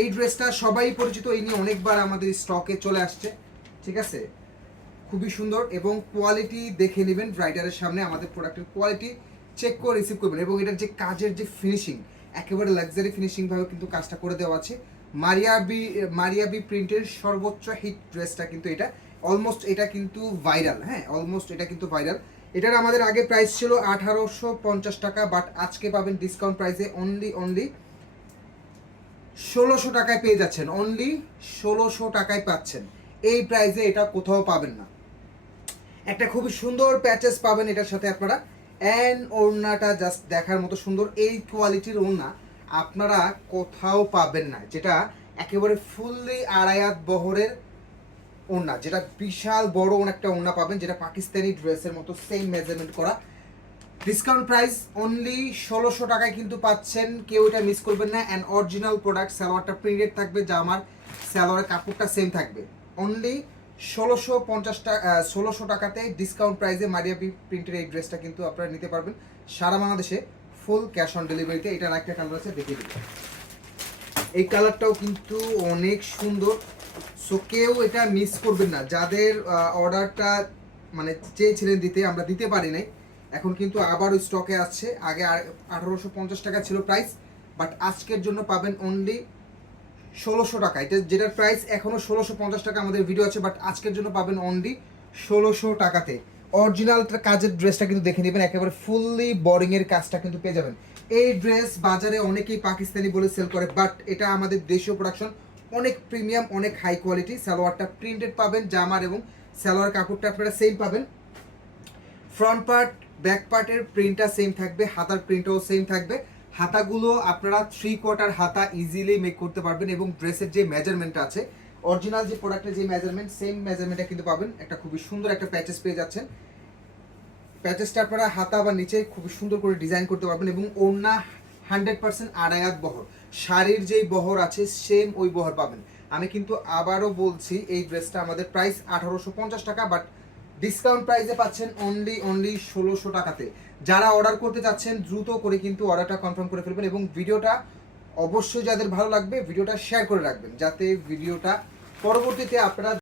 এই ড্রেসটা সবাই পরিচিত, এই নিয়ে অনেকবার আমাদের স্টকে চলে আসছে, ঠিক আছে। খুবই সুন্দর এবং কোয়ালিটি দেখে নেবেন রাইটারের সামনে, আমাদের প্রোডাক্টের কোয়ালিটি চেক করে রিসিভ করবেন। এবং এটার যে কাজের যে ফিনিশিং, একেবারে লাক্সারি ফিনিশিংভাবে কিন্তু কাজটা করে দেওয়া আছে। মারিয়াবি প্রিন্টের সর্বোচ্চ হিট ড্রেসটা কিন্তু এটা, অলমোস্ট এটা কিন্তু ভাইরাল, হ্যাঁ অলমোস্ট এটা কিন্তু ভাইরাল। এটার আমাদের আগে প্রাইস ছিল 1850 টাকা, বাট আজকে পাবেন ডিসকাউন্ট প্রাইসে অনলি 1600 টাকায় পেয়ে যাচ্ছেন। অনলি 1600 টাকায় পাচ্ছেন, এই প্রাইসে এটা কোথাও পাবেন না। একটা খুবই সুন্দর প্যাচেস পাবেন এটার সাথে আপনারা, অ্যান্ড ওড়নাটা জাস্ট দেখার মতো সুন্দর। এই কোয়ালিটির ওড়না আপনারা কোথাও পাবেন না, যেটা একেবারে ফুললি আড়ায়াত বহরের ওড়না, যেটা বিশাল বড় একটা ওড়না পাবেন, যেটা পাকিস্তানি ড্রেসের মতো সেম মেজারমেন্ট করা। ডিসকাউন্ট প্রাইস অনলি 1600 টাকায় কিন্তু পাচ্ছেন, কেউ এটা মিস করবেন না। অ্যান্ড অরিজিনাল প্রোডাক্ট, সালোয়ারটা প্রিন্টেড থাকবে, যা আমার সালোয়ারের কাপড়টা সেম থাকবে। অনলি 1600 টাকাতে ডিসকাউন্ট প্রাইসে মারিয়াবি প্রিন্টের এই ড্রেসটা কিন্তু আপনারা নিতে পারবেন সারা বাংলাদেশে, ফুল ক্যাশ অন ডেলিভারিতে। এটার একটা কালার আছে, দেখিয়ে দেবেন। এই কালারটাও কিন্তু অনেক সুন্দর, সো কেউ এটা মিস করবেন না। যাদের অর্ডারটা মানে চেয়েছিলেন দিতে, আমরা দিতে পারি নাই, এখন কিন্তু আবারও স্টকে আসছে। আগে 1850 টাকা ছিল প্রাইস, বাট আজকের জন্য পাবেন অনলি 1600 টাকা। এটা যেটার প্রাইস এখনও 1650 টাকা আমাদের ভিডিও আছে, বাট আজকের জন্য পাবেন অনলি 1600 টাকাতে। অরিজিনাল কাজের ড্রেসটা কিন্তু দেখে নেবেন, একেবারে ফুললি বোরিংয়ের কাজটা কিন্তু পেয়ে যাবেন। এই ড্রেস বাজারে অনেকেই পাকিস্তানি বলে সেল করে, বাট এটা আমাদের দেশীয় প্রোডাকশন, অনেক প্রিমিয়াম, অনেক হাই কোয়ালিটি। সালোয়ারটা প্রিন্টেড পাবেন, জামার এবং সালোয়ার কাপড়টা আপনারা সেম পাবেন। ফ্রন্ট পার্ট ব্যাক পার্টের প্রিন্টটা সেম থাকবে, হাতার প্রিন্টও সেম থাকবে। হাতাগুলো আপনারা 3/4 হাতা ইজিলি মেক করতে পারবেন, এবং ড্রেসের যে মেজারমেন্টটা আছে, অরিজিনাল যে প্রোডাক্টের যে মেজারমেন্ট, সেম মেজারমেন্টটা কিন্তু পাবেন। একটা খুবই সুন্দর একটা প্যাচেস পেয়ে যাচ্ছেন। প্যাচেসটা আপনারা হাতা বা নিচে খুবই সুন্দর করে ডিজাইন করতে পারবেন, এবং ওড়না 100% আড়ায়াত বহর, শাড়ির যেই বহর আছে সেম ওই বহর পাবেন। আমি কিন্তু আবারও বলছি, এই ড্রেসটা আমাদের প্রাইস 1850 টাকা, বাট ডিসকাউন্ট প্রাইসে পাচ্ছেন অনলি 1600 টাকাতে। যারা অর্ডার করতে চাচ্ছেন দ্রুত করে কিন্তু অর্ডারটা কনফার্ম করে ফেলবেন, এবং ভিডিওটা অবশ্যই যাদের ভালো লাগবে ভিডিওটা শেয়ার করে রাখবেন, যাতে ভিডিওটা পরবর্তীতে আপনারা